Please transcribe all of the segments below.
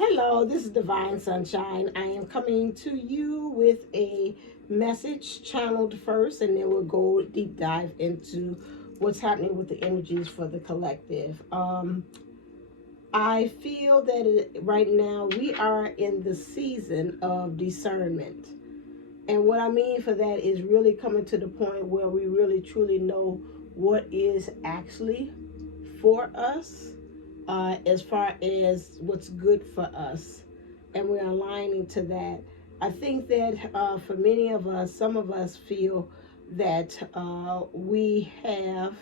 Hello, this is Divine Sunshine. I am coming to you with a message channeled first, and then we'll go deep dive into what's happening with the energies for the collective. I feel that right now we are in the season of discernment. And what I mean for that is really coming to the point where we really truly know what is actually for us, as far as what's good for us, and we're aligning to that. I think that for many of us, some of us feel that we have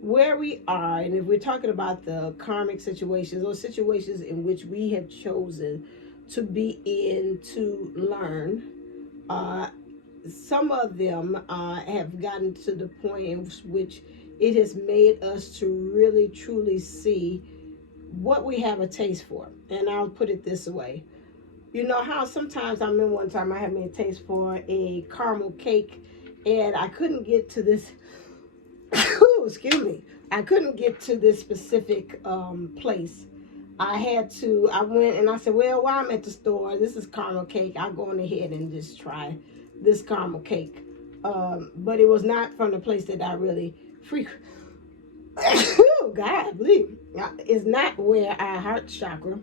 where we are, and if we're talking about the karmic situations or situations in which we have chosen to be in to learn, some of them have gotten to the point in which it has made us to really truly see what we have a taste for. And I'll put it this way. You know how sometimes, I remember one time I had made a taste for a caramel cake, and I couldn't get to this excuse me, I couldn't get to this specific place. I went and I said, well, while I'm at the store, this is caramel cake, I'll go on ahead and just try this caramel cake. But it was not from the place that I really frequent. Oh, God, believe me. It's not where our heart chakra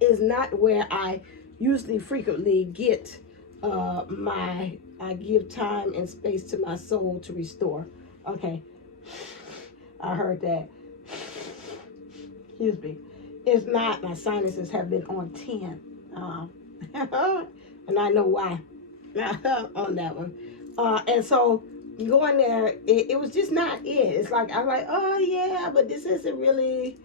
is, not where I usually frequently get I give time and space to my soul to restore. Okay, I heard that. Excuse me. It's not, my sinuses have been on 10. And I know why on that one. And so going there, it was just not it. It's like, I'm like, oh yeah, but this isn't really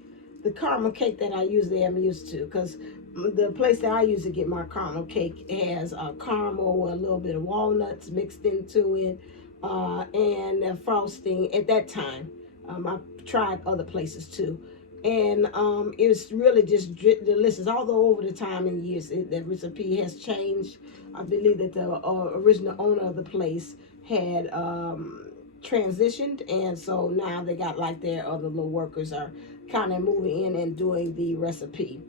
the caramel cake that I usually am used to. Because the place that I usually get my caramel cake has caramel with a little bit of walnuts mixed into it, and frosting at that time. I tried other places too. And it's really just delicious. Although over the time and years, the recipe has changed. I believe that the original owner of the place had transitioned, and so now they got like their other little workers are kind of moving in and doing the recipe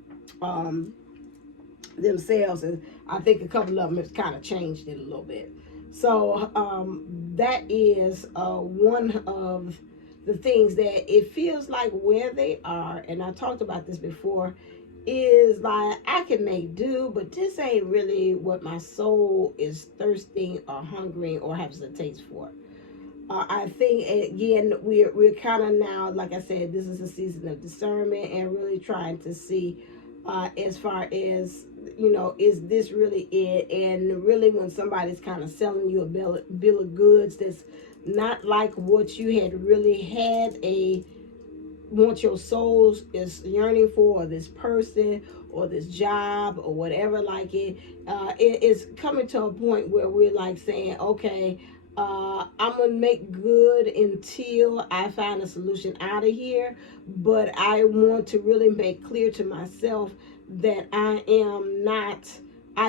themselves. And I think a couple of them have kind of changed it a little bit. So that is one of the things that it feels like where they are, and I talked about this before, is like I can make do, but this ain't really what my soul is thirsting or hungering or has a taste for. I think again we're kind of now, like I said, this is a season of discernment and really trying to see as far as, you know, is this really it? And really when somebody's kind of selling you a bill of goods that's not like what you had really had what your soul is yearning for, or this person or this job or whatever, like it's coming to a point where we're like saying, okay, I'm gonna make good until I find a solution out of here, but I want to really make clear to myself that I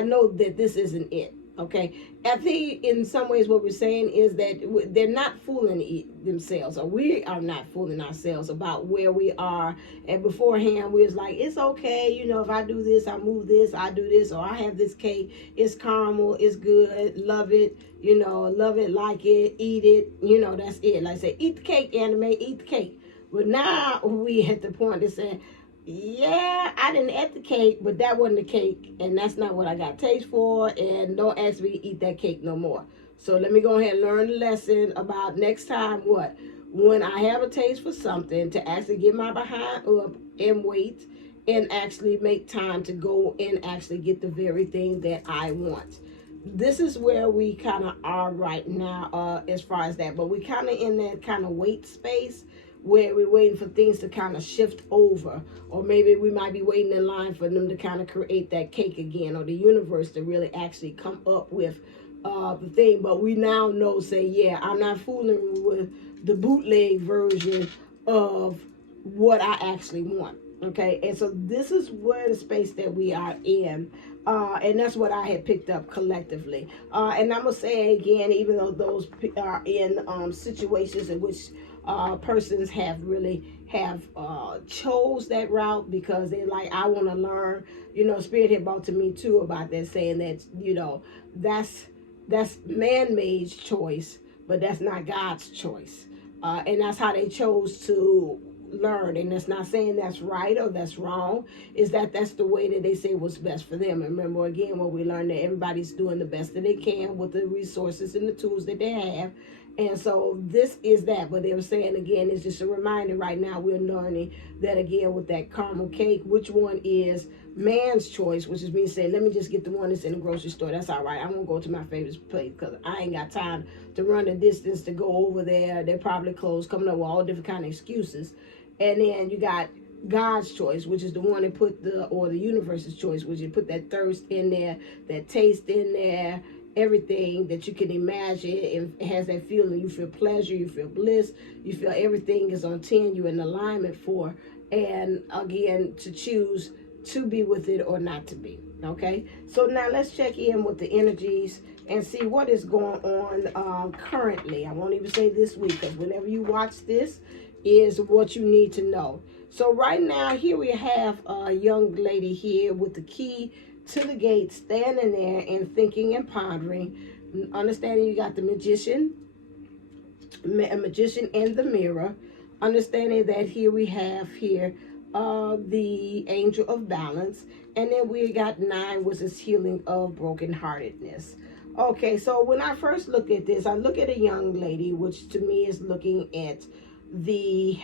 know that this isn't it. Okay, I think in some ways what we're saying is that they're not fooling themselves, or we are not fooling ourselves about where we are. And beforehand, we was like, it's okay, you know, if I do this, I move this, I do this, or I have this cake, it's caramel, it's good, love it, you know, love it, like it, eat it, you know, that's it. Like I say, eat the cake, anime, eat the cake. But now we at the point that saying, yeah, I didn't eat the cake, but that wasn't the cake, and that's not what I got taste for, and don't ask me to eat that cake no more. So let me go ahead and learn the lesson about next time what? When I have a taste for something, to actually get my behind up and wait and actually make time to go and actually get the very thing that I want. This is where we kind of are right now as far as that, but we kind of in that kind of wait space where we're waiting for things to kind of shift over, or maybe we might be waiting in line for them to kind of create that cake again, or the universe to really actually come up with the thing. But we now know, say, yeah, I'm not fooling with the bootleg version of what I actually want. Okay, and so this is where the space that we are in, and that's what I had picked up collectively. And I'm gonna say again, even though those are in situations in which persons have chose that route because they're like, I want to learn. Spirit had brought to me too about that, saying that that's man-made choice, but that's not God's choice, and that's how they chose to learn. And it's not saying that's right or that's wrong, is that's the way that they say was best for them. And remember again what we learned, that everybody's doing the best that they can with the resources and the tools that they have. And so this is that. But they were saying again, it's just a reminder right now, we're learning that again with that caramel cake, which one is man's choice, which is me saying, let me just get the one that's in the grocery store. That's all right. I won't go to my favorite place because I ain't got time to run the distance to go over there. They're probably closed, coming up with all different kind of excuses. And then you got God's choice, which is the one that put the universe's choice, which you put that thirst in there, that taste in there, everything that you can imagine. It has that feeling. You feel pleasure, you feel bliss, you feel everything is on 10, you're in alignment for. And again, to choose to be with it or not to be. Okay, so now let's check in with the energies and see what is going on currently. I won't even say this week, because whenever you watch this is what you need to know. So right now here we have a young lady here with the key to the gate, standing there and thinking and pondering, understanding you got the magician and the mirror, understanding that here we have the angel of balance, and then we got 9, which is healing of brokenheartedness. Okay, so when I first look at this, I look at a young lady, which to me is looking at the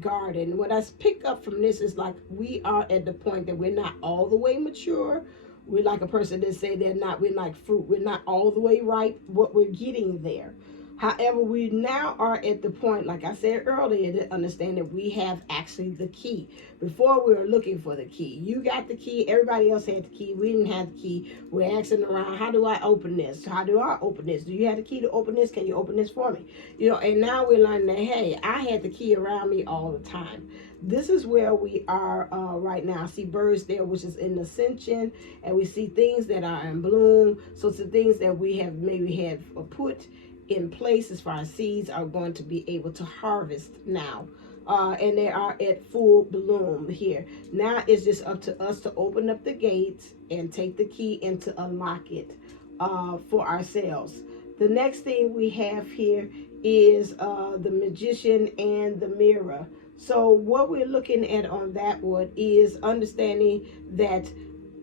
garden. What I pick up from this is like, we are at the point that we're not all the way mature. We're like a person that say we're like fruit. We're not all the way ripe, but we're getting there. However, we now are at the point, like I said earlier, to understand that we have actually the key. Before we were looking for the key. You got the key. Everybody else had the key. We didn't have the key. We're asking around, how do I open this? How do I open this? Do you have the key to open this? Can you open this for me? And now we're learning that, hey, I had the key around me all the time. This is where we are right now. I see birds there, which is in ascension, and we see things that are in bloom. So it's the things that we have put in place as far as seeds are going to be able to harvest now. And they are at full bloom here. Now it's just up to us to open up the gates and take the key and to unlock it for ourselves. The next thing we have here is the magician and the mirror. So what we're looking at on that one is understanding that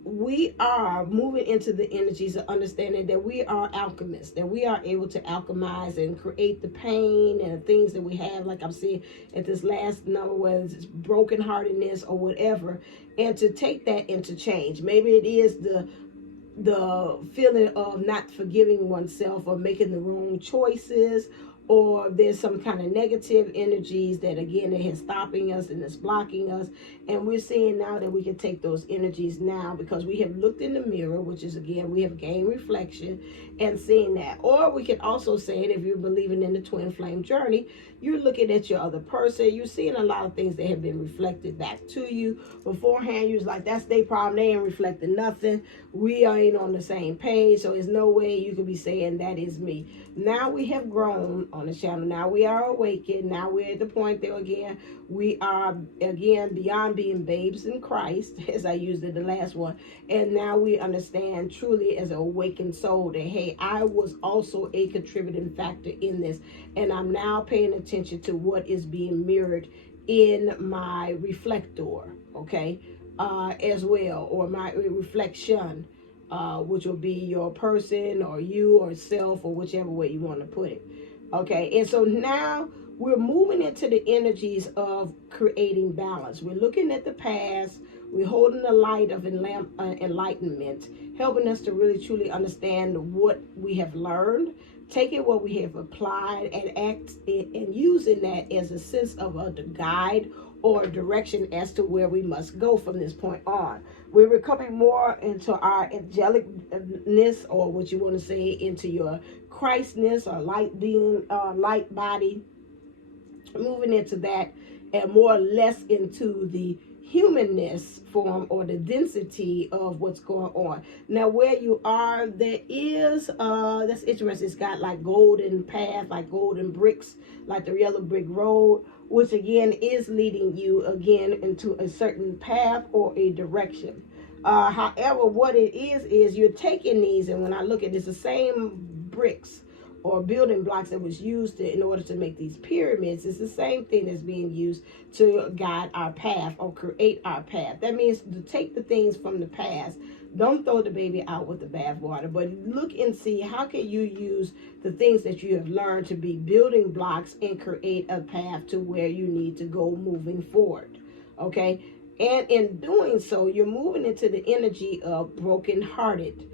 we are moving into the energies of understanding that we are alchemists, that we are able to alchemize and create the pain and the things that we have, like I'm seeing at this last number, whether it's brokenheartedness or whatever, and to take that into change. Maybe it is the feeling of not forgiving oneself or making the wrong choices, or there's some kind of negative energies that again is stopping us and it's blocking us. And we're seeing now that we can take those energies now because we have looked in the mirror, which is again, we have gained reflection and seeing that. Or we can also say it, if you're believing in the twin flame journey, you're looking at your other person, you're seeing a lot of things that have been reflected back to you. Beforehand, you was like, that's their problem, they ain't reflecting nothing. We ain't on the same page, so there's no way you could be saying that is me. Now we have grown on the channel. Now we are awakened. Now we're at the point that again, we are again beyond being babes in Christ, as I used in the last one. And now we understand truly as an awakened soul that, hey, I was also a contributing factor in this. And I'm now paying attention to what is being mirrored in my reflector, okay, as well, or my reflection, which will be your person or you or self or whichever way you want to put it. Okay, and so now we're moving into the energies of creating balance. We're looking at the past. We're holding the light of enlightenment, helping us to really truly understand what we have learned, taking what we have applied and and using that as a sense of a guide or direction as to where we must go from this point on. We're coming more into our angelicness, or what you want to say, into your Christness or light being, light body, moving into that, and more or less into the humanness form or the density of what's going on. Now where you are, there is that's interesting, it's got like golden path, like golden bricks, like the yellow brick road, which again is leading you again into a certain path or a direction. However, what it is you're taking these, and when I look at this, the same bricks or building blocks that was used in order to make these pyramids is the same thing that's being used to guide our path or create our path. That means to take the things from the past. Don't throw the baby out with the bathwater, but look and see how can you use the things that you have learned to be building blocks and create a path to where you need to go moving forward. Okay? And in doing so, you're moving into the energy of brokenhearted.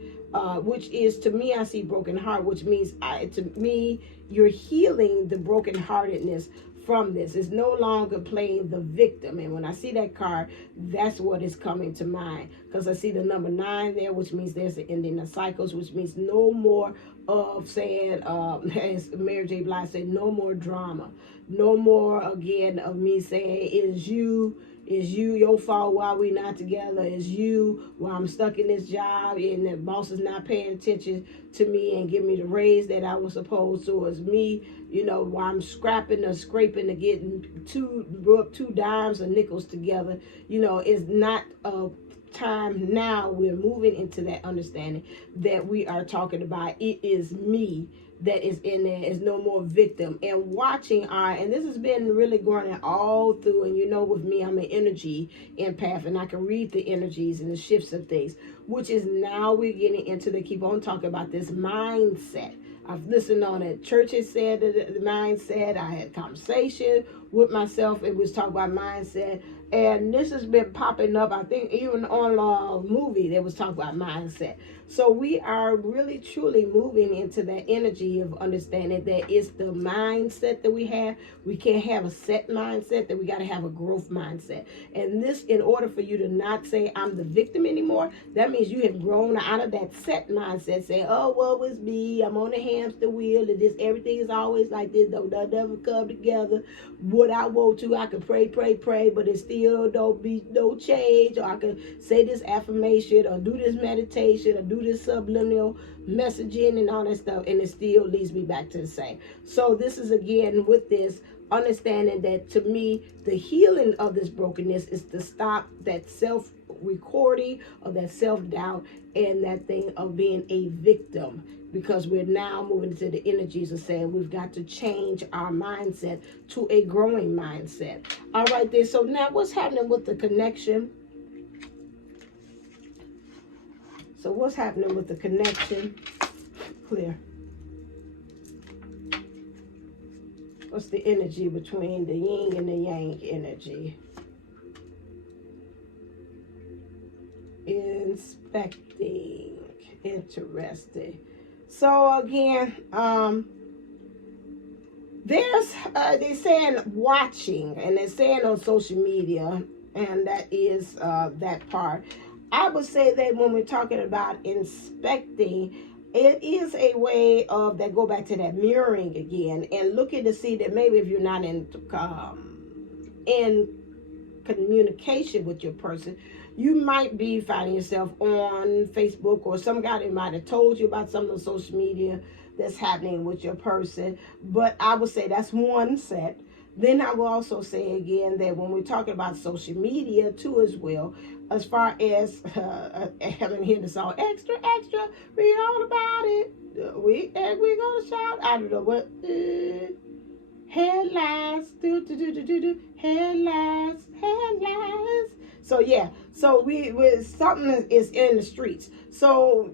Which is, to me, I see broken heart, which means to me, you're healing the brokenheartedness from this. It's no longer playing the victim. And when I see that card, that's what is coming to mind. Because I see the number 9 there, which means there's the ending of cycles, which means no more of saying, as Mary J. Blige said, no more drama. No more, again, of me saying, it is you. Is you your fault why we not together? Is you why I'm stuck in this job and the boss is not paying attention to me and give me the raise that I was supposed to? Is me, why I'm scrapping or scraping to get two dimes or nickels together? It's not a time now. We're moving into that understanding that we are talking about. It is me that is in there, is no more victim. And watching and this has been really going all through, and with me, I'm an energy empath, and I can read the energies and the shifts of things, which is now we're getting into keep on talking about this mindset. I've listened on it. Churches said the mindset. I had conversation with myself. It was talking about mindset. And this has been popping up, I think, even on a movie that was talking about mindset. So we are really, truly moving into that energy of understanding that it's the mindset that we have. We can't have a set mindset, that we got to have a growth mindset. And this, in order for you to not say, I'm the victim anymore, that means you have grown out of that set mindset, saying, oh, well, it's me, I'm on the hamster wheel, and everything is always like this, don't never come together. What I want to, I can pray, but it still don't be no change. Or I can say this affirmation, or do this meditation, or do this subliminal messaging and all that stuff, and it still leads me back to the same. So this is, again, with this understanding that, to me, the healing of this brokenness is to stop that self-recording of that self-doubt and that thing of being a victim, because we're now moving into the energies of saying we've got to change our mindset to a growing mindset. All right, there. So now what's happening with the connection? So what's happening with the connection? Clear. What's the energy between the yin and the yang energy? Inspecting. Interesting. So again, there's they're saying watching, and they're saying on social media, and that is that part. I would say that when we're talking about inspecting, it is a way of that go back to that mirroring again and looking to see that maybe if you're not in communication with your person, you might be finding yourself on Facebook, or some guy that might have told you about some of the social media that's happening with your person. But I would say that's one set. Then I will also say again that when we're talking about social media too as well, as far as having heard the song extra, read all about it. We're gonna shout. I don't know what headlines, headlines. So yeah, so we something is in the streets. So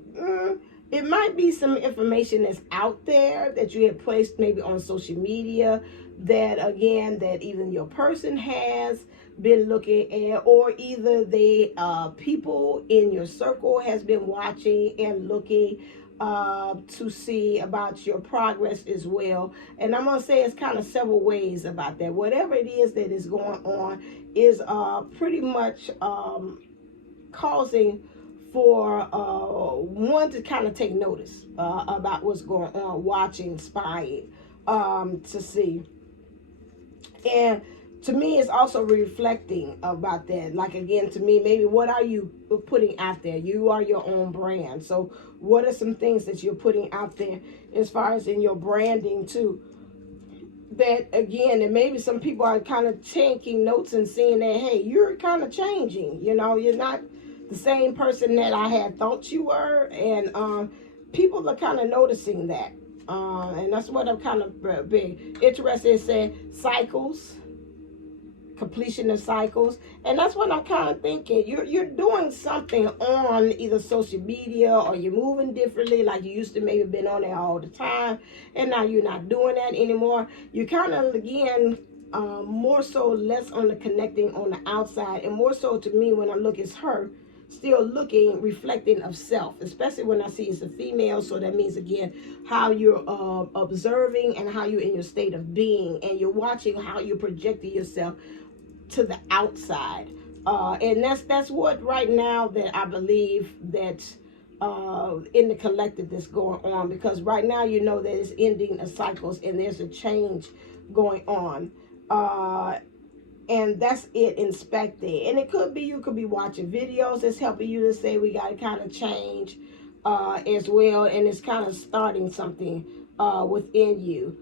it might be some information that's out there that you have placed maybe on social media that, again, that even your person has been looking at, or either the people in your circle has been watching and looking to see about your progress as well. And I'm going to say it's kind of several ways about that. Whatever it is that is going on is pretty much causing for one to kind of take notice about what's going on, watching, spying, to see. And to me, it's also reflecting about that. Like, again, to me, maybe what are you putting out there? You are your own brand. So what are some things that you're putting out there as far as in your branding too? That, again, and maybe some people are kind of taking notes and seeing that, hey, you're kind of changing. You know, you're not the same person that I had thought you were. And people are kind of noticing that. And that's what I'm kind of big interested in saying. Cycles, completion of cycles, and that's what I'm kind of thinking. You're doing something on either social media, or you're moving differently, like you used to maybe been on there all the time, and now you're not doing that anymore. You kind of, again, more so less on the connecting on the outside, and more so to me when I look, it's her still looking, reflecting of self, especially when I see it's a female. So that means, again, how you're observing and how you're in your state of being, and you're watching how you're projecting yourself to the outside. And that's what right now that I believe that in the collective that's going on, because right now you know that it's ending of cycles and there's a change going on. And that's it, inspecting. And it could be, you could be watching videos that's helping you to say we got to kind of change as well. And it's kind of starting something within you.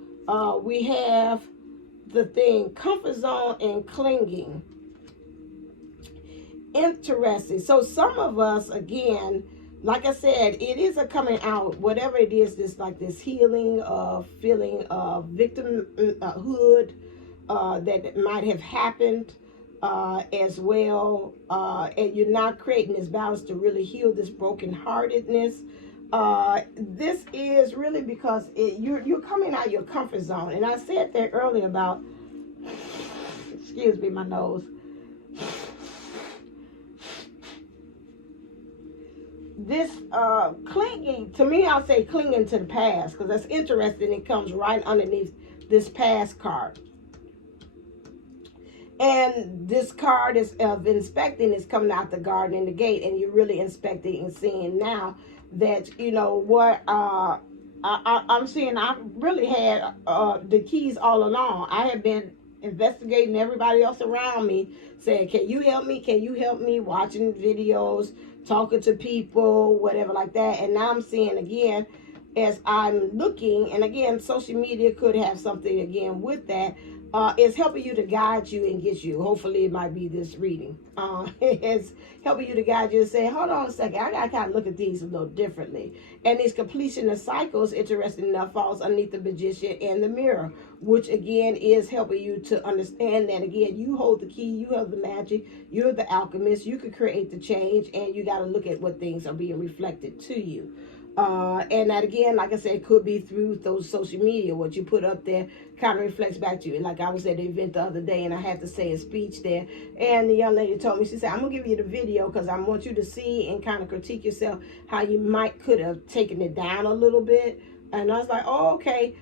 We have the thing, comfort zone and clinging. Interesting. So some of us, again, like I said, it is a coming out, whatever it is, this like this healing of feeling of victimhood that might have happened as well. And you're not creating this balance to really heal this brokenheartedness. This is really because you're coming out of your comfort zone. And I said that earlier about, excuse me, my nose. This clinging, to me, I'll say clinging to the past, because that's interesting. It comes right underneath this past card. And this card is of inspecting is coming out the garden and the gate, and you're really inspecting and seeing now that, you know, what I'm seeing. I really had the keys all along. I have been investigating everybody else around me, saying, can you help me? Can you help me? Watching videos, talking to people, whatever like that. And now I'm seeing, again, as I'm looking, and again, social media could have something again with that. It's helping you to guide you and get you. Hopefully it might be this reading. It's helping you to guide you and say, hold on a second, I got to kind of look at these a little differently. And these completion of cycles, interesting enough, falls underneath the magician and the mirror, which again is helping you to understand that, again, you hold the key, you have the magic, you're the alchemist, you can create the change, and you got to look at what things are being reflected to you. And that, again, like I said, could be through those social media. What you put up there kind of reflects back to you. Like I was at the event the other day, and I had to say a speech there. And the young lady told me, she said, I'm going to give you the video because I want you to see and kind of critique yourself how you could have taken it down a little bit. And I was like, oh, okay.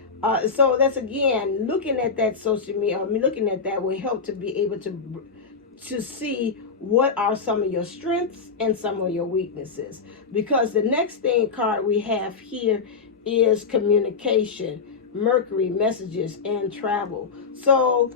So that's, again, looking at that social media, looking at that will help to be able to see what are some of your strengths and some of your weaknesses. Because the next thing card we have here is communication, Mercury, messages, and travel. So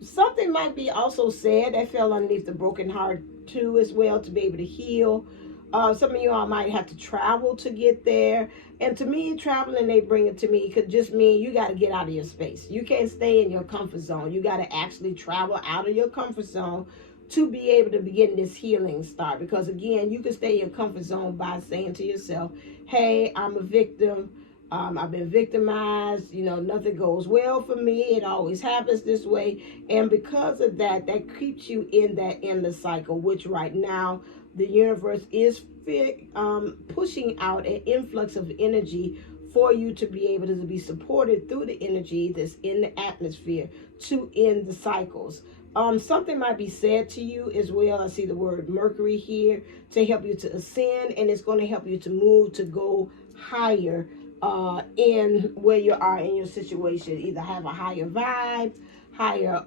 something might be also said that fell underneath the broken heart too as well, to be able to heal. Some of you all might have to travel to get there. And to me, traveling, they bring it to me, could just mean you got to get out of your space. You can't stay in your comfort zone. You got to actually travel out of your comfort zone to be able to begin this healing start. Because again, you can stay in your comfort zone by saying to yourself, hey, I'm a victim. I've been victimized. You know, nothing goes well for me. It always happens this way. And because of that, that keeps you in that endless cycle, which right now, the universe is pushing out an influx of energy for you to be able to be supported through the energy that's in the atmosphere to end the cycles. Something might be said to you as well. I see the word Mercury here to help you to ascend, and it's going to help you to move, to go higher in where you are in your situation. Either have a higher vibe, higher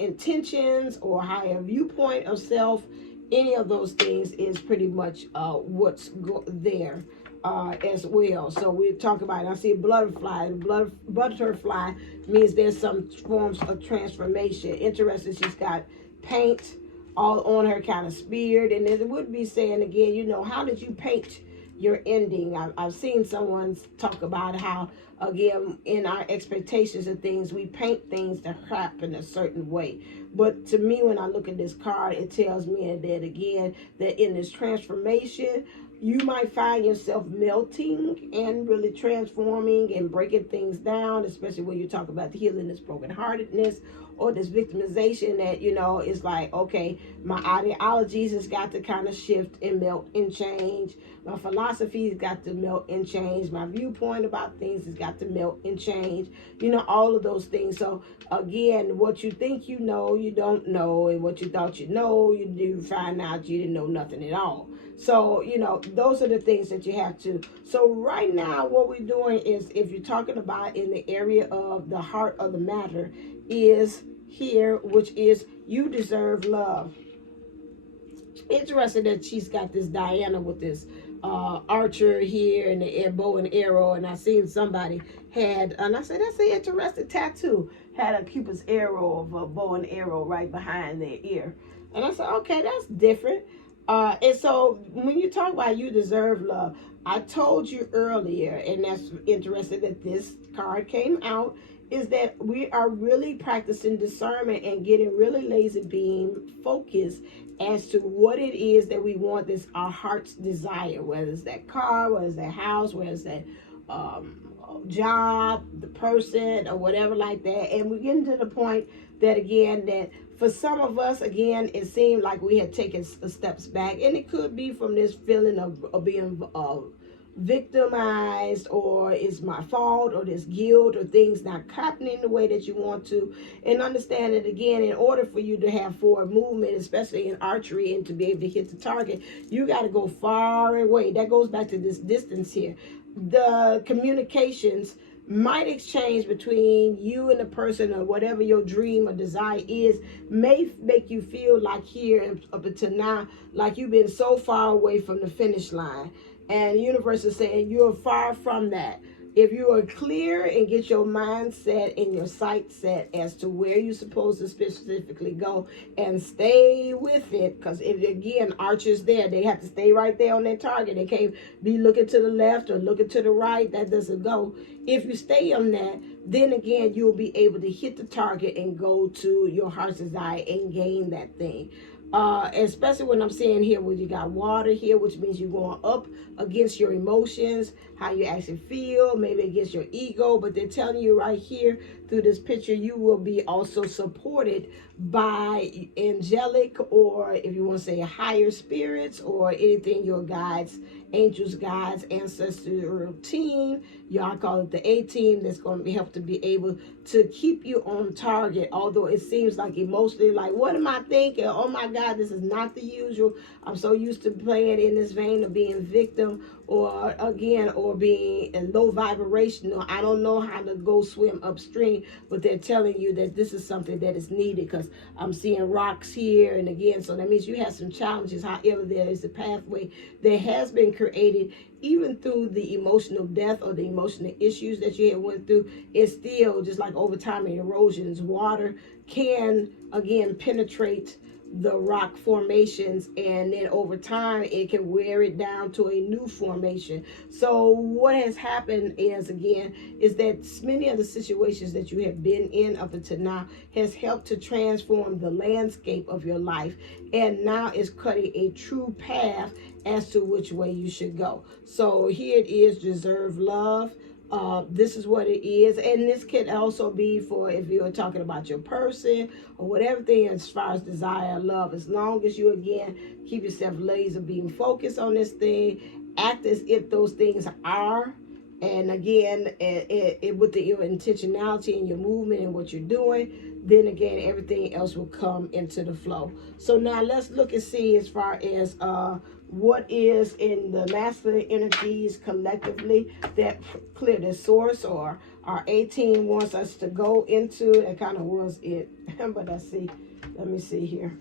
intentions, or higher viewpoint of self. Any of those things is pretty much what's there. as well. So we talk about it. I see a butterfly. Butterfly means there's some forms of transformation. Interesting, she's got paint all on her kind of spirit. And it would be saying again, you know, how did you paint your ending? I've seen someone talk about how, again, in our expectations of things, we paint things to happen a certain way. But to me, when I look at this card, it tells me that, again, that in this transformation, you might find yourself melting and really transforming and breaking things down, especially when you talk about healing this brokenheartedness or this victimization that, you know, it's like, okay, my ideologies has got to kind of shift and melt and change. My philosophy has got to melt and change. My viewpoint about things has got to melt and change. You know, all of those things. So, again, what you think you know, you don't know. And what you thought you know, you do find out you didn't know nothing at all. So, you know, those are the things that you have to. So right now, what we're doing is, if you're talking about in the area of the heart of the matter, is here, which is you deserve love. Interesting that she's got this Diana with this archer here and the bow and arrow, and I seen somebody had, and I said, that's an interesting tattoo, had a Cupid's arrow of a bow and arrow right behind their ear. And I said, okay, that's different. And so when you talk about you deserve love, I told you earlier, and that's interesting that this card came out, is that we are really practicing discernment and getting really laser beam focused as to what it is that we want, this our heart's desire, whether it's that car, whether it's that house, whether it's that job, the person, or whatever like that. And we're getting to the point that, again, that for some of us, again, it seemed like we had taken steps back, and it could be from this feeling of being victimized, or it's my fault, or this guilt, or things not happening the way that you want to. And understand that, again, in order for you to have forward movement, especially in archery, and to be able to hit the target, you got to go far away. That goes back to this distance here. The communications might exchange between you and the person, or whatever your dream or desire is, may make you feel like here up until now, like you've been so far away from the finish line. And the universe is saying you're far from that. If you are clear and get your mindset and your sight set as to where you're supposed to specifically go, and stay with it, because if, again, archers there, they have to stay right there on their target. They can't be looking to the left or looking to the right. That doesn't go. If you stay on that, then again, you'll be able to hit the target and go to your heart's desire and gain that thing. Especially when I'm seeing here where you got water here, which means you're going up against your emotions, how you actually feel, maybe against your ego. But they're telling you right here through this picture, you will be also supported by angelic, or if you want to say higher spirits, or anything, your guides, angels, guides, ancestral team, y'all call it the A team, that's going to be help to be able to keep you on target. Although it seems like emotionally, like, what am I thinking? Oh my God, this is not the usual. I'm so used to playing in this vein of being victim, or again, or being in low vibrational. I don't know how to go swim upstream, but they're telling you that this is something that is needed, because I'm seeing rocks here, and again, so that means you have some challenges. However, there is a pathway that has been created, even through the emotional death or the emotional issues that you had went through. It's still just like over time and erosions, water can again penetrate the rock formations, and then over time it can wear it down to a new formation. So what has happened is, again, is that many of the situations that you have been in up until now has helped to transform the landscape of your life, and now is cutting a true path as to which way you should go. So here it is, deserve love. This is what it is, and this can also be for if you're talking about your person or whatever thing as far as desire, love. As long as you, again, keep yourself laser beam focused on this thing, act as if those things are, and again, with your intentionality and your movement and what you're doing, then again, everything else will come into the flow. So now let's look and see as far as what is in the masculine energies collectively that clear the source, or our 18 wants us to go into. That kind of was it. But let's see. Let me see here.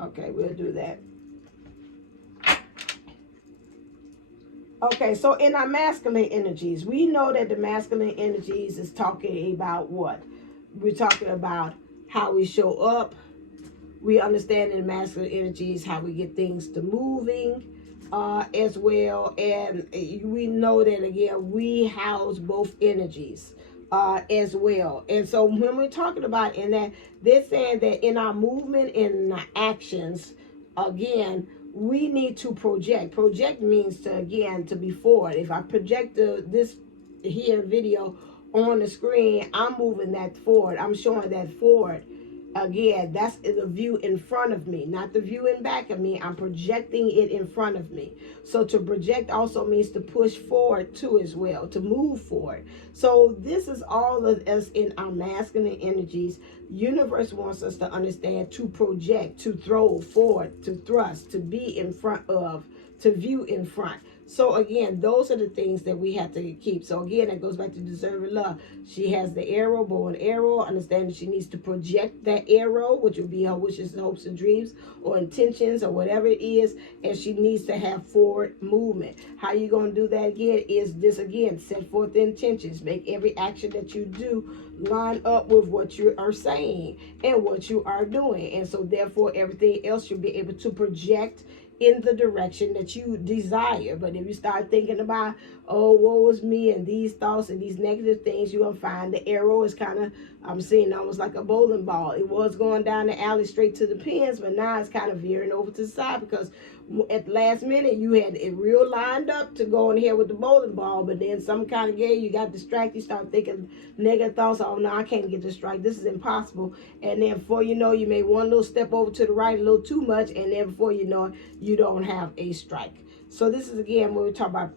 Okay, we'll do that. Okay, so in our masculine energies, we know that the masculine energies is talking about what? We're talking about how we show up. We understand in masculine energies how we get things to moving as well. And we know that, again, we house both energies as well. And so when we're talking about in that, they're saying that in our movement, in our actions, again, we need to project. Project means to, again, to be forward. If I project this here video on the screen, I'm moving that forward. I'm showing that forward. Again, that's the view in front of me, not the view in back of me. I'm projecting it in front of me. So to project also means to push forward too as well, to move forward. So this is all of us in our masculine energies. Universe wants us to understand to project, to throw forward, to thrust, to be in front of, to view in front. So again, those are the things that we have to keep. So again, it goes back to deserving love. She has the arrow, bow and arrow, understanding she needs to project that arrow, which would be her wishes, hopes, and dreams, or intentions, or whatever it is, and she needs to have forward movement. How you going to do that again is this again, set forth the intentions. Make every action that you do line up with what you are saying and what you are doing. And so therefore, everything else you'll be able to project in the direction that you desire. But if you start thinking about, oh, woe is me, and these thoughts and these negative things, you're going to find the arrow is kind of, I'm seeing almost like a bowling ball. It was going down the alley straight to the pins, but now it's kind of veering over to the side because at the last minute you had it real lined up to go in here with the bowling ball, but then some kind of game you got distracted, you start thinking negative thoughts. Oh no, I can't get this strike, this is impossible. And then before you know, you made one little step over to the right a little too much, and then before you know it, you don't have a strike. So this is again when we talk about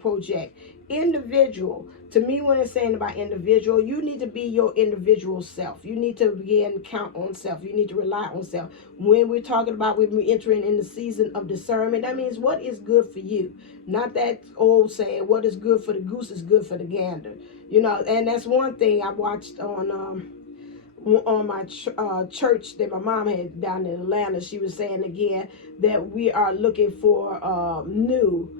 project. Individual, to me, when it's saying about individual, you need to be your individual self. You need to again count on self. You need to rely on self. When we're talking about when we're entering in the season of discernment, that means what is good for you. Not that old saying, what is good for the goose is good for the gander. You know, and that's one thing I watched on my church that my mom had down in Atlanta. She was saying again that we are looking for new.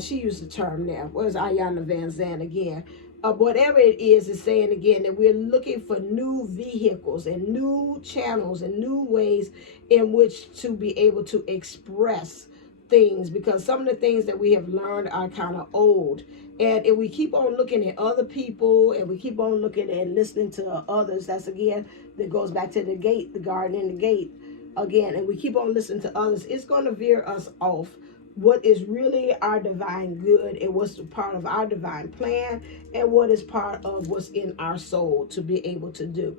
She used the term now. Where's Ayana Van Zandt again? Whatever it is saying again that we're looking for new vehicles and new channels and new ways in which to be able to express things, because some of the things that we have learned are kind of old. And if we keep on looking at other people and we keep on looking and listening to others, that's again, that goes back to the gate, the garden and the gate again, and we keep on listening to others, it's going to veer us off what is really our divine good and what's part of our divine plan and what is part of what's in our soul to be able to do.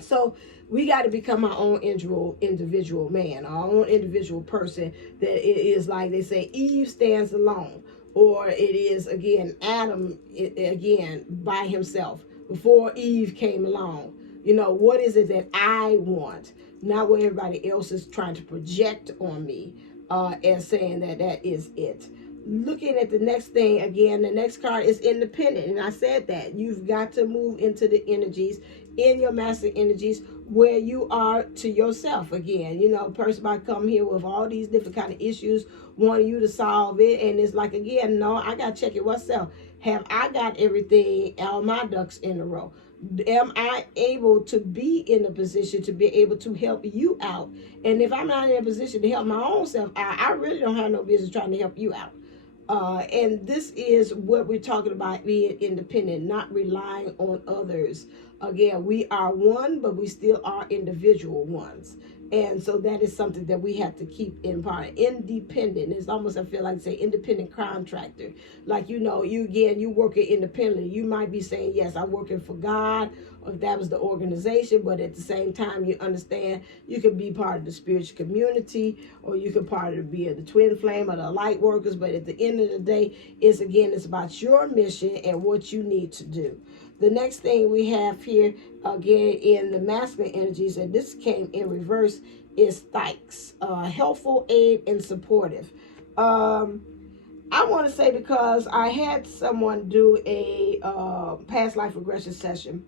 So we got to become our own individual man, our own individual person. That it is like they say, Eve stands alone, or it is again Adam again by himself before Eve came along. You know, what is it that I want, not what everybody else is trying to project on me, and saying that that is it. Looking at the next thing again, the next card is independent, and I said that you've got to move into the energies in your master energies where you are to yourself. Again, you know, a person might come here with all these different kind of issues, wanting you to solve it, and it's like, again, no, I gotta check it myself. Have I got everything, all my ducks in a row? Am I able to be in a position to be able to help you out? And if I'm not in a position to help my own self, I really don't have no business trying to help you out. And this is what we're talking about, being independent, not relying on others. Again, we are one, but we still are individual ones. And so that is something that we have to keep in mind. Independent. It's almost, I feel like, say, independent contractor. Like, you know, you working independently. You might be saying, yes, I'm working for God, or if that was the organization, but at the same time, you understand you could be part of the spiritual community, or you could be the twin flame or the light workers. But at the end of the day, it's about your mission and what you need to do. The next thing we have here, again, in the masculine energies, and this came in reverse, is Thykes, helpful, aid, and supportive. I want to say, because I had someone do a past life regression session,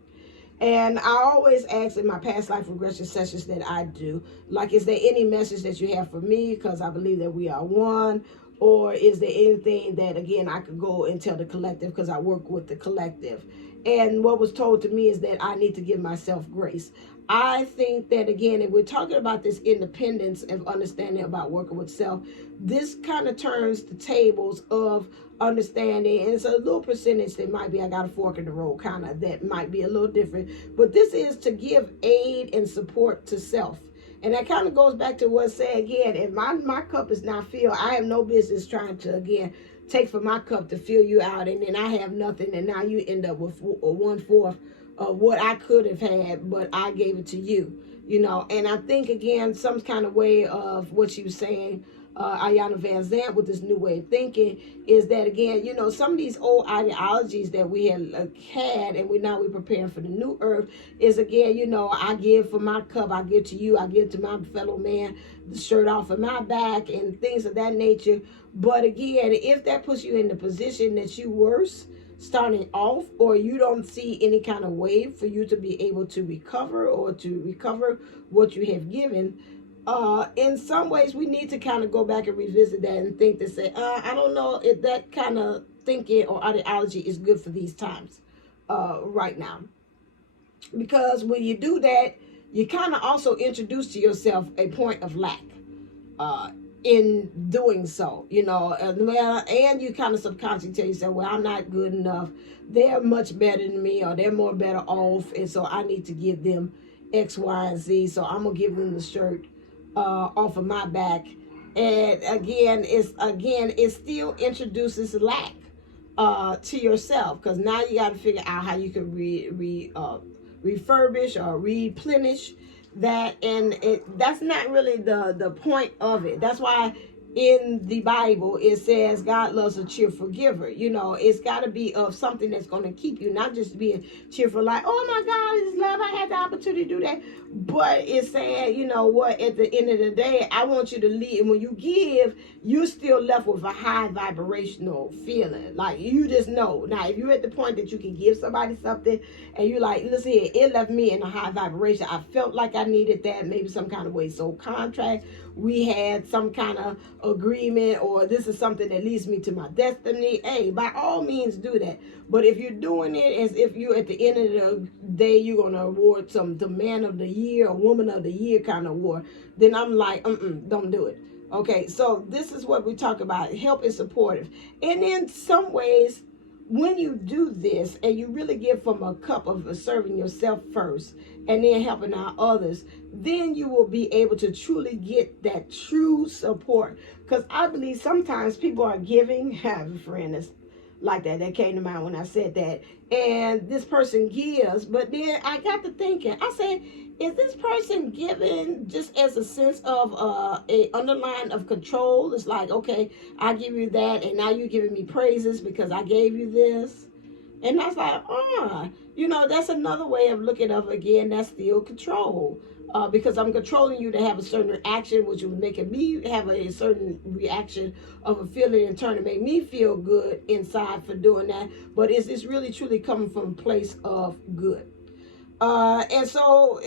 and I always ask in my past life regression sessions that I do, like, is there any message that you have for me? Because I believe that we are one. Or is there anything that, again, I could go and tell the collective, because I work with the collective? And what was told to me is that I need to give myself grace. I think that, again, if we're talking about this independence of understanding about working with self, this kind of turns the tables of understanding, and it's a little percentage that might be, I got a fork in the road kind of, that might be a little different, but this is to give aid and support to self. And that kind of goes back to what I said again, if my cup is not filled, I have no business trying to, again, take from my cup to fill you out, and then I have nothing, and now you end up with 1/4 of what I could have had, but I gave it to you, And I think, again, some kind of way of what she was saying, Ayanna Van Zandt, with this new way of thinking, is that, again, some of these old ideologies that we had, and we're preparing for the new earth, is, again, I give from my cup, I give to you, I give to my fellow man, the shirt off of my back, and things of that nature. But again, if that puts you in the position that you worse starting off, or you don't see any kind of way for you to be able to recover, or to recover what you have given, in some ways we need to kind of go back and revisit that and think to say, I don't know if that kind of thinking or ideology is good for these times right now. Because when you do that, you kind of also introduce to yourself a point of lack in doing so, and you kind of subconsciously tell yourself, well, I'm not good enough, they're much better than me, or they're more better off, and so I need to give them X, Y, and Z, so I'm gonna give them the shirt off of my back. And again, it still introduces lack to yourself, because now you got to figure out how you can refurbish or replenish that, and that's not really the point of it. That's why in the Bible it says God loves a cheerful giver. It's got to be of something that's going to keep you, not just being cheerful like, oh my God, it's love, I had the opportunity to do that, but it's saying, what, at the end of the day, I want you to leave, and when you give, you're still left with a high vibrational feeling, like you just know. Now if you're at the point that you can give somebody something and you're like, listen here, it left me in a high vibration, I felt like I needed that, maybe some kind of way, so contract, we had some kind of agreement, or this is something that leads me to my destiny, hey, by all means do that. But if you're doing it as if you, at the end of the day, you're going to award the man of the year or woman of the year kind of award, then I'm like, don't do it. Okay, so this is what we talk about. Help is supportive. And in some ways, when you do this and you really give from a cup of serving yourself first and then helping out others, then you will be able to truly get that true support. Because I believe sometimes people are giving, have a friend that's like that came to mind when I said that, and this person gives, but then I got to thinking, I said, is this person giving just as a sense of a underline of control? It's like, okay, I give you that, and now you're giving me praises because I gave you this. And I was like, that's another way of looking at it. Again, that's still control. Because I'm controlling you to have a certain action, which was making me have a certain reaction of a feeling in turn to make me feel good inside for doing that. But is this really truly coming from a place of good? And so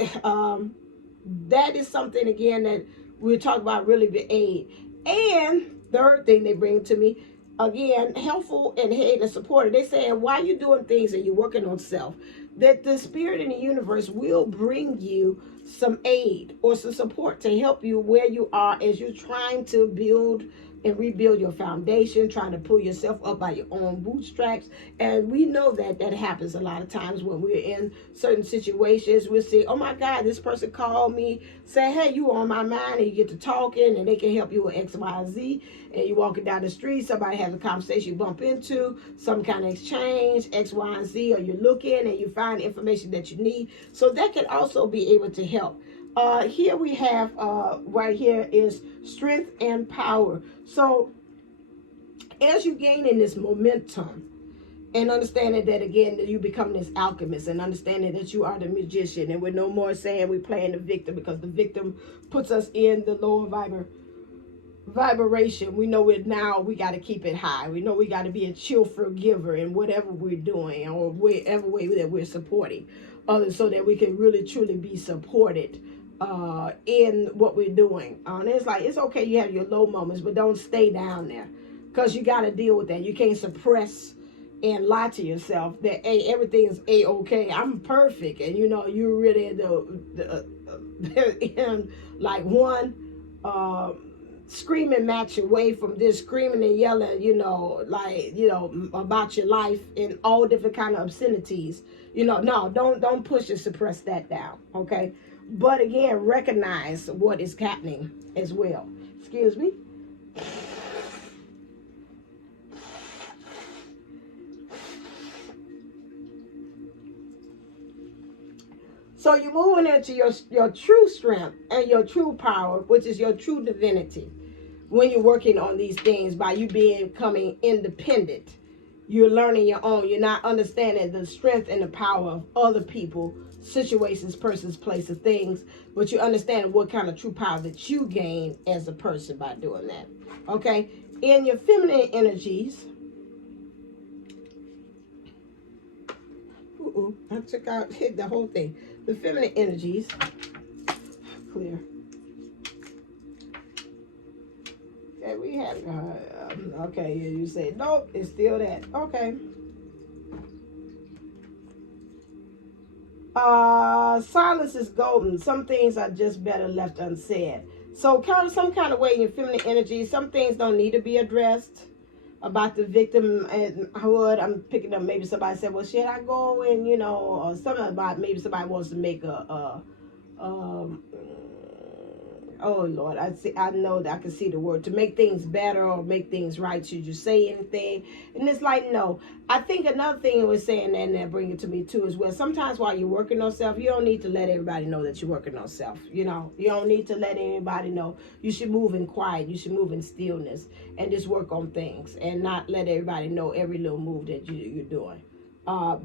that is something, again, that we're talking about, really the aid. And third thing they bring to me, again, helpful and aid and supportive. They say, while you're doing things and you're working on self, that the spirit in the universe will bring you some aid or some support to help you where you are as you're trying to build and rebuild your foundation, trying to pull yourself up by your own bootstraps. And we know that happens a lot of times when we're in certain situations. We'll see, oh my God, this person called me, say, hey, you on my mind, and you get to talking and they can help you with X, Y, Z. And you're walking down the street, somebody has a conversation you bump into, some kind of exchange, X, Y, and Z, or you're looking and you find information that you need. So that can also be able to help. Here we have, right here is strength and power. So as you gain in this momentum and understanding that, again, that you become this alchemist, and understanding that you are the magician, and we're no more saying we're playing the victim, because the victim puts us in the lower vibration. We know it now, we got to keep it high. We know we got to be a cheerful giver in whatever we're doing, or whatever way that we're supporting others, so that we can really truly be supported in what we're doing. And it's like, it's okay, you have your low moments, but don't stay down there, because you got to deal with that. You can't suppress and lie to yourself that, hey, everything is a-okay, I'm perfect, and you know you're really in like one screaming match away from this, screaming and yelling, you know, like, you know, about your life in all different kind of obscenities. You know, no, don't push and suppress that down, okay? But again, recognize what is happening as well. Excuse me. So you're moving into your true strength and your true power, which is your true divinity. When you're working on these things, by you becoming independent, you're learning your own. You're not understanding the strength and the power of other people, situations, persons, places, things, but you understand what kind of true power that you gain as a person by doing that. Okay? In your feminine energies, I took out, hit the whole thing. The feminine energies, clear. Okay, we have, okay, you say, nope, it's still that. Okay. Silence is golden. Some things are just better left unsaid. So some kind of way in your feminine energy, some things don't need to be addressed. About the victimhood, I'm picking up, maybe somebody said, well, should I go and, you know, or something about, maybe somebody wants to make oh Lord, I know that I can see the word, to make things better or make things right. Should you say anything? And it's like, no. I think another thing it was saying, and that bring it to me too, is, well, sometimes while you're working on self, you don't need to let everybody know that you're working on self. You know, you don't need to let anybody know. You should move in quiet. You should move in stillness and just work on things and not let everybody know every little move that you're doing.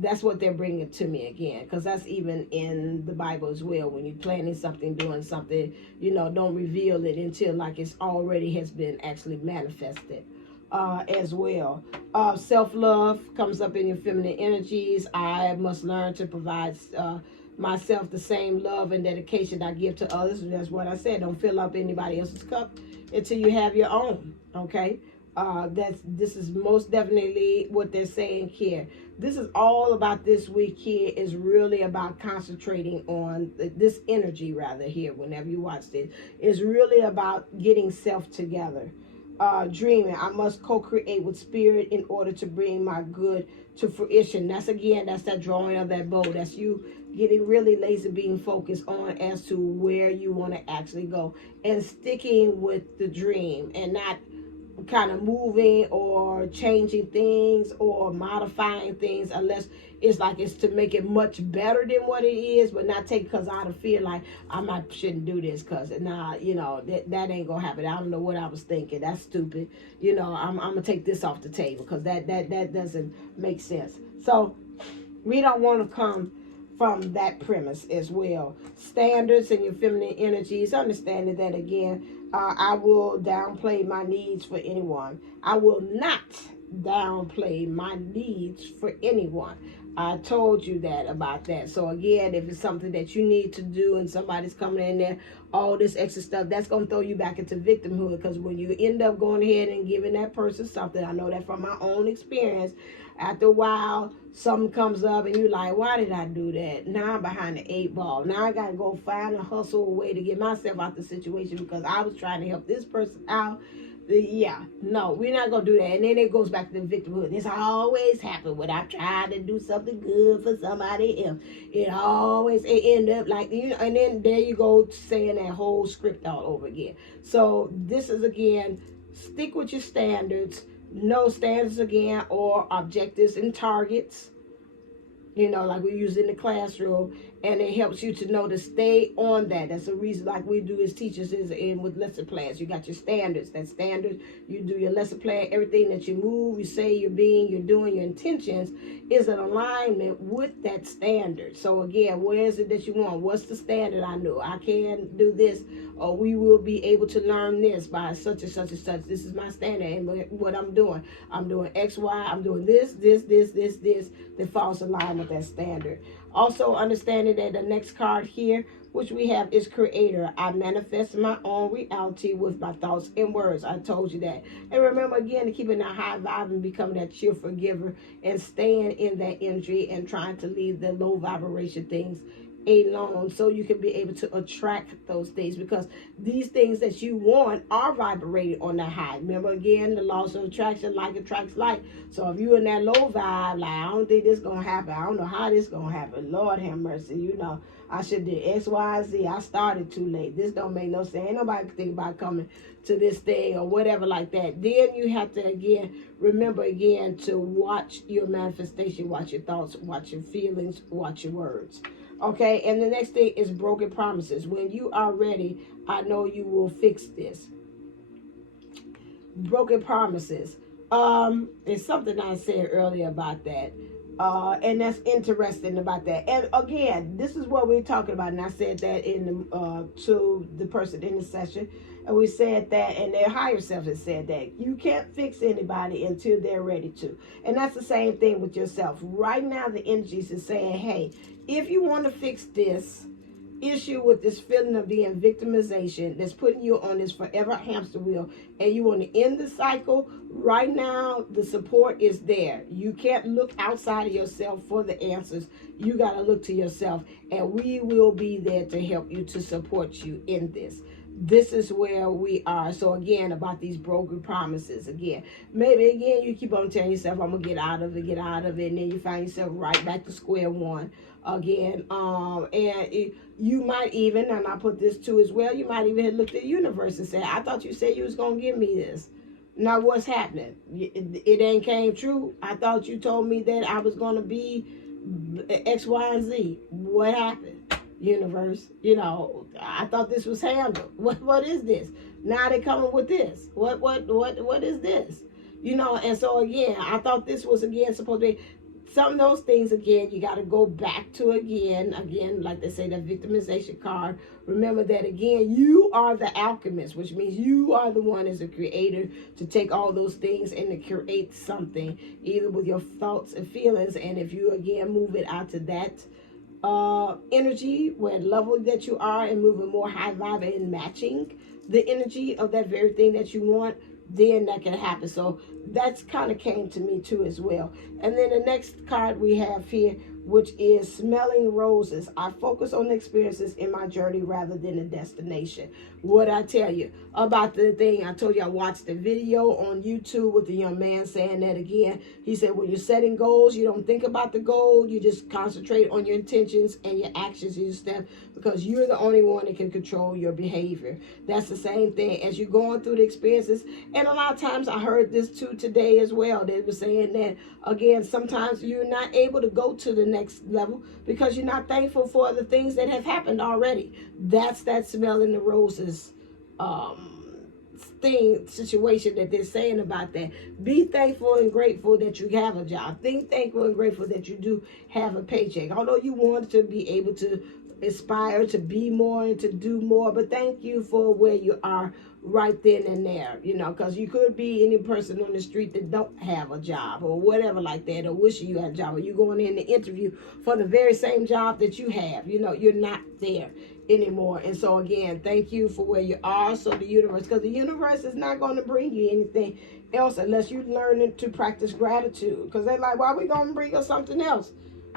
That's what they're bringing to me again, because that's even in the Bible as well. When you're planning something, doing something, you know, don't reveal it until like it's already has been actually manifested as well. Self-love comes up in your feminine energies. I must learn to provide myself the same love and dedication I give to others. That's what I said. Don't fill up anybody else's cup until you have your own. Okay. This is most definitely what they're saying here. This is all about this week here, is really about concentrating on this energy rather here. Whenever you watch this, is really about getting self together. Dreaming, I must co-create with spirit in order to bring my good to fruition. That's that drawing of that bow. That's you getting really laser beam focused on as to where you want to actually go, and sticking with the dream and not kind of moving or changing things or modifying things, unless it's like it's to make it much better than what it is, but not take because out of fear, like shouldn't do this because you know that ain't gonna happen. I don't know what I was thinking. That's stupid. You know, I'm gonna take this off the table because that doesn't make sense. So we don't want to come from that premise as well. Standards in your feminine energies, understanding that again, I will downplay my needs for anyone. I will not downplay my needs for anyone. I told you that about that. So again, if it's something that you need to do and somebody's coming in there, all this extra stuff, that's going to throw you back into victimhood, because when you end up going ahead and giving that person something, I know that from my own experience, after a while, something comes up and you're like, why did I do that? Now I'm behind the 8 ball. Now I got to go find a hustle, a way to get myself out the situation because I was trying to help this person out. Yeah, no, we're not going to do that. And then it goes back to the victimhood. This always happens when I try to do something good for somebody else. It end up like, you know, and then there you go saying that whole script all over again. So this is, again, stick with your standards. No standards again, or objectives and targets, you know, like we use in the classroom, and it helps you to know to stay on that. That's the reason, like we do as teachers, is in with lesson plans. You got your standards. That standard, you do your lesson plan. Everything that you move, you say, you're being, you're doing, your intentions is in alignment with that standard. So again, where is it that you want? What's the standard? I know I can do this, or we will be able to learn this by such and such and such. This is my standard, and what I'm doing X, Y. I'm doing this that falls in line with that standard. Also understanding that the next card here, which we have, is creator. I manifest my own reality with my thoughts and words. I told you that. And remember again to keeping that high vibe and becoming that cheerful giver and staying in that energy and trying to leave the low vibration things alone, so you can be able to attract those things, because these things that you want are vibrating on that high. Remember again, the laws of attraction, like attracts like. So if you're in that low vibe, like, I don't think this gonna happen, I don't know how this gonna happen, Lord have mercy, you know, I should do X, Y, Z, I started too late, this don't make no sense, ain't nobody think about coming to this thing or whatever like that. Then you have to again remember again to watch your manifestation, watch your thoughts, watch your feelings, watch your words. Okay, and the next thing is broken promises. When you are ready, I know you will fix this. Broken promises. It's something I said earlier about that. And that's interesting about that. And again, this is what we're talking about. And I said that in the, to the person in the session. And we said that, and their higher self has said that. You can't fix anybody until they're ready to. And that's the same thing with yourself. Right now, the energies is saying, hey, if you want to fix this issue with this feeling of being victimization that's putting you on this forever hamster wheel, and you want to end the cycle, right now the support is there. You can't look outside of yourself for the answers. You got to look to yourself, and we will be there to help you, to support you in this. This is where we are. So again, about these broken promises, again, maybe again you keep on telling yourself, I'm gonna get out of it, and then you find yourself right back to square one again. You might even, and I put this too as well, you might even have looked at the universe and said, I thought you said you was gonna give me this. Now what's happening? It ain't came true. I thought you told me that I was gonna be X, Y, and Z. What happened? Universe, you know, I thought this was handled. What is this? Now they coming with this. What is this? You know, and so again, I thought this was again supposed to be some of those things. Again, you got to go back to again, like they say, that victimization card. Remember that again, you are the alchemist, which means you are the one as a creator to take all those things and to create something, either with your thoughts and feelings. And if you again move it out to that energy, where level that you are, and moving more high vibe and matching the energy of that very thing that you want, then that can happen. So that's kind of came to me too as well. And then the next card we have here, which is smelling roses. I focus on the experiences in my journey rather than the destination. What I tell you about the thing, I told you I watched the video on YouTube with the young man saying that again. He said when you're setting goals, you don't think about the goal. You just concentrate on your intentions and your actions and your steps, because you're the only one that can control your behavior. That's the same thing as you're going through the experiences. And a lot of times I heard this too today as well. They were saying that again, sometimes you're not able to go to the next level because you're not thankful for the things that have happened already. That's that smelling the roses situation that they're saying about that. Be thankful and grateful that you have a job. Think thankful and grateful that you do have a paycheck. Although you want to be able to aspire to be more and to do more, but thank you for where you are right then and there, you know, because you could be any person on the street that don't have a job or whatever like that, or wishing you had a job, or you going in the interview for the very same job that you have, you know, you're not there anymore. And so again, thank you for where you are. So the universe, because the universe is not going to bring you anything else unless you learn to practice gratitude, because they're like, why are we going to bring us something else?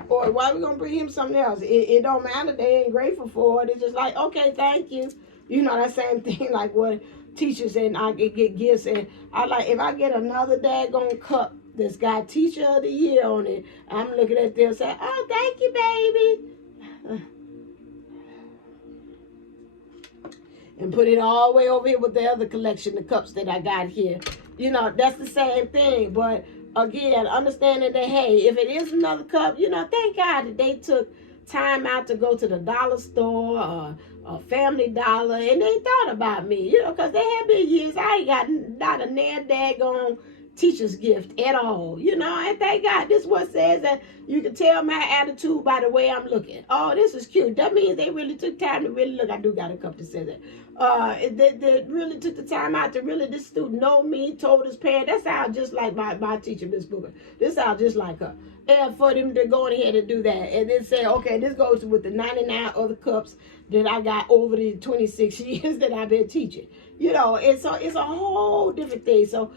Or why are we going to bring him something else? It don't matter. They ain't grateful for it. It's just like, okay, thank you. You know, that same thing like what teachers and I get gifts. And I like, if I get another daggone cup that's got Teacher of the Year on it, I'm looking at them and saying, oh, thank you, baby. And put it all the way over here with the other collection of cups that I got here. You know, that's the same thing. But again, understanding that, hey, if it is another cup, you know, thank God that they took time out to go to the dollar store or Family Dollar, and they thought about me, you know, because there have been years I ain't got not a nair daggone teacher's gift at all, and thank God this one says that you can tell my attitude by the way I'm looking. Oh, this is cute. That means they really took time to really look. I do got a couple that says that. They really took the time out to really, this student know me, told his parent. That sounds just like my teacher, Miss Booker. This sounds just like her. And for them to go ahead and do that and then say, okay, this goes with the 99 other cups that I got over the 26 years that I've been teaching. And so it's a whole different thing. So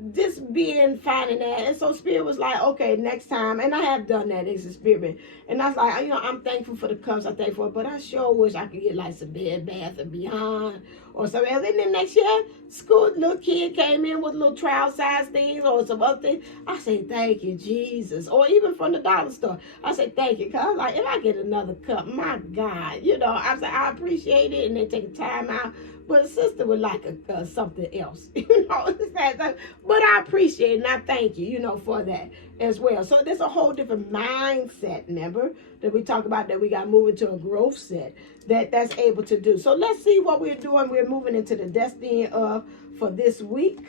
this being finding that, and so Spirit was like, okay, next time, and I have done that experiment, and I was like, I'm thankful for the cups, I'm thankful, but I sure wish I could get like some Bed Bath and Beyond or something else. And then next year, little kid came in with little trial size things or some other things. I say, thank you, Jesus. Or even from the dollar store, I say, thank you, because I'm like, if I get another cup, my God, I say, I appreciate it, and they take the time out. But a sister would like something else, but I appreciate it and I thank you, for that as well. So there's a whole different mindset, remember, that we talk about, that we got to move into a growth set that's able to do. So let's see what we're doing. We're moving into the destiny for this week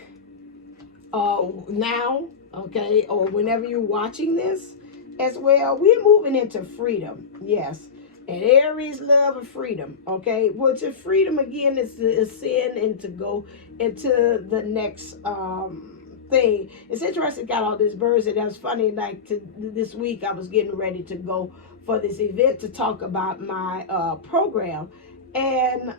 now, okay, or whenever you're watching this as well. We're moving into freedom, yes. And Aries love of freedom, okay? Which is freedom, again, is to ascend and to go into the next thing. It's interesting, got all these birds, and that was funny, like this week I was getting ready to go for this event to talk about my program. And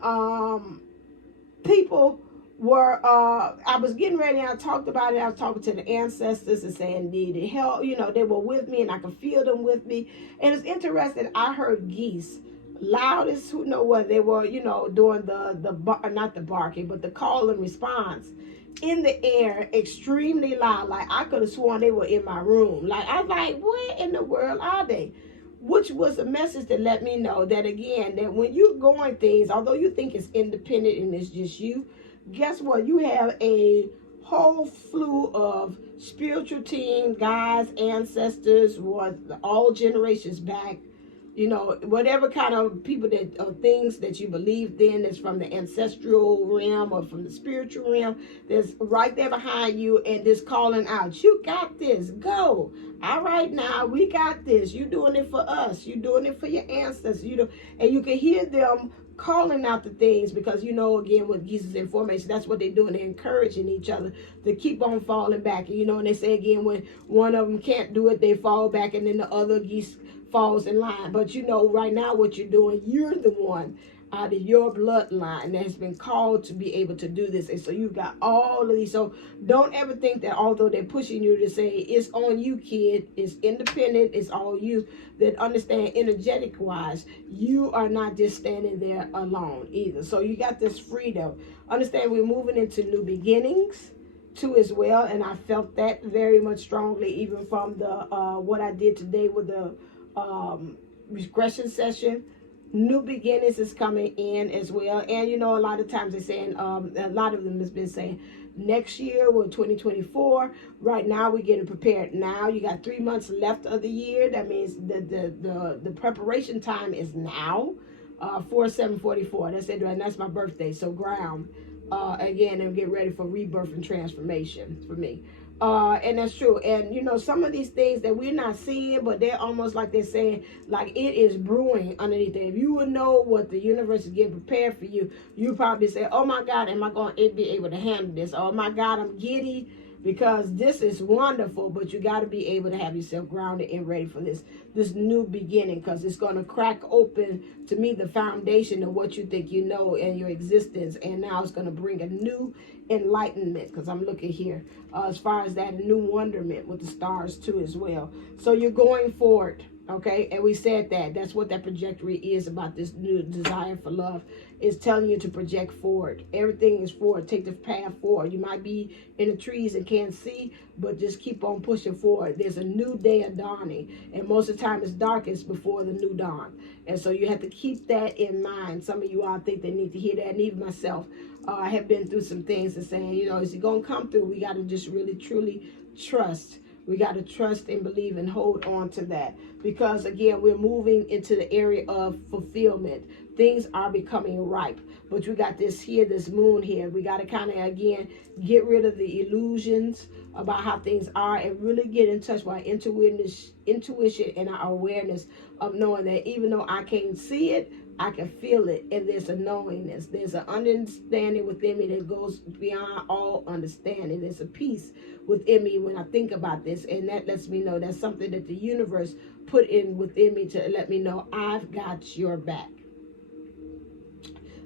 people were, I was getting ready, and I talked about it. I was talking to the ancestors and saying needed help. They were with me, and I could feel them with me. And it's interesting, I heard geese loudest, who know what they were, doing not the barking, but the call and response in the air, extremely loud. Like I could have sworn they were in my room. Like I was like, where in the world are they? Which was a message that let me know that, again, that when you're going things, although you think it's independent and it's just you, guess what? You have a whole slew of spiritual team, guides, ancestors, all generations back, whatever kind of people things that you believed in is from the ancestral realm or from the spiritual realm, that's right there behind you and just calling out, you got this, go. All right, now we got this. You doing it for us. You doing it for your ancestors. And you can hear them calling out the things, because again, with geese's information, that's what they're doing. They're encouraging each other to keep on falling back. And they say, again, when one of them can't do it, they fall back, and then the other geese falls in line. But right now what you're doing, you're the one out of your bloodline that has been called to be able to do this. And so you've got all of these. So don't ever think that although they're pushing you to say it's on you, kid, it's independent, it's all you, that understand energetic wise, you are not just standing there alone either. So you got this freedom. Understand we're moving into new beginnings too as well. And I felt that very much strongly, even from the what I did today with the regression session. New beginnings is coming in as well. And a lot of times they're saying, a lot of them has been saying next year, or 2024. Right now we're getting prepared now. You got 3 months left of the year. That means the preparation time is now. 4/7/44. That's it, and that's my birthday. So ground again, and get ready for rebirth and transformation for me. And that's true. And some of these things that we're not seeing, but they're almost like they're saying, like it is brewing underneath there. If you would know what the universe is getting prepared for you, you probably say, oh my God, am I going to be able to handle this? Oh my God, I'm giddy, because this is wonderful. But you got to be able to have yourself grounded and ready for this new beginning, because it's going to crack open, to me, the foundation of what you think you know in your existence. And now it's going to bring a new enlightenment, because I'm looking here as far as that new wonderment with the stars too as well. So you're going forward, okay? And we said that's what that trajectory is about. This new desire for love is telling you to project forward. Everything is forward. Take the path forward. You might be in the trees and can't see, but just keep on pushing forward. There's a new day of dawning, and most of the time it's darkest before the new dawn. And so you have to keep that in mind. Some of you all think they need to hear that, and even myself. I have been through some things and saying, is it going to come through? We got to just really, truly trust We got to trust and believe and hold on to that, because again, we're moving into the area of fulfillment. Things are becoming ripe, but we got this here, this moon here. We got to kind of again get rid of the illusions about how things are and really get in touch with our intuition and our awareness of knowing that even though I can't see it, I can feel it, and there's a knowingness. There's an understanding within me that goes beyond all understanding. There's a peace within me when I think about this, and that lets me know that's something that the universe put in within me to let me know I've got your back.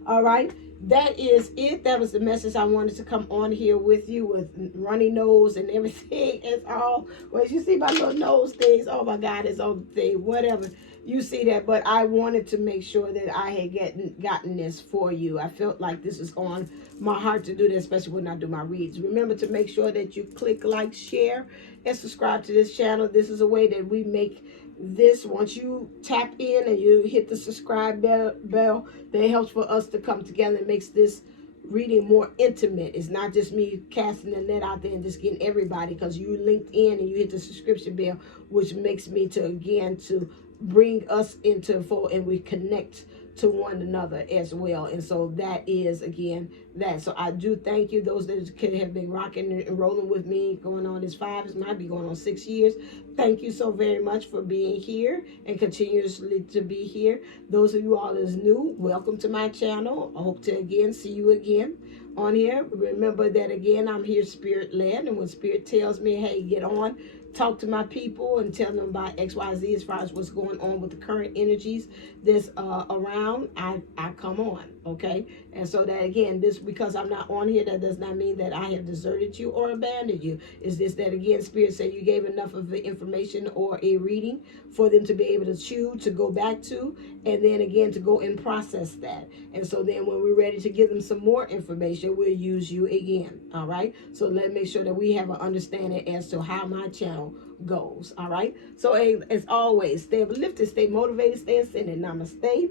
All right, that is it. That was the message I wanted to come on here with you, with runny nose and everything. It's all, well, you see my little nose things. Oh my God, it's all the thing, whatever. You see that, but I wanted to make sure that I had gotten this for you. I felt like this is on my heart to do this, especially when I do my reads. Remember to make sure that you click like, share, and subscribe to this channel. This is a way that we make this. Once you tap in and you hit the subscribe bell, that helps for us to come together and makes this reading more intimate. It's not just me casting the net out there and just getting everybody, because you linked in and you hit the subscription bell, which makes me to again to bring us into the fold, and we connect to one another as well. And so that is again that. So I do thank you, those that have been rocking and rolling with me, going on this 5, it might be going on 6 years. Thank you so very much for being here and continuously to be here. Those of you all that is new, welcome to my channel. I hope to again see you again on here. Remember that again, I'm here spirit led, and when spirit tells me, hey, get on, talk to my people and tell them about XYZ as far as what's going on with the current energies that's around, I come on, okay? And so that again, this, because I'm not on here, that does not mean that I have deserted you or abandoned you. It's just that again, Spirit said you gave enough of the information or a reading for them to be able to choose to go back to, and then again to go and process that. And so then when we're ready to give them some more information, we'll use you again, all right? So let's make sure that we have an understanding as to how my channel goes, all right? So as always, stay uplifted, stay motivated, stay ascended. Namaste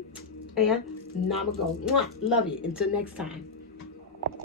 and Namago. Mwah. Love you. Until next time.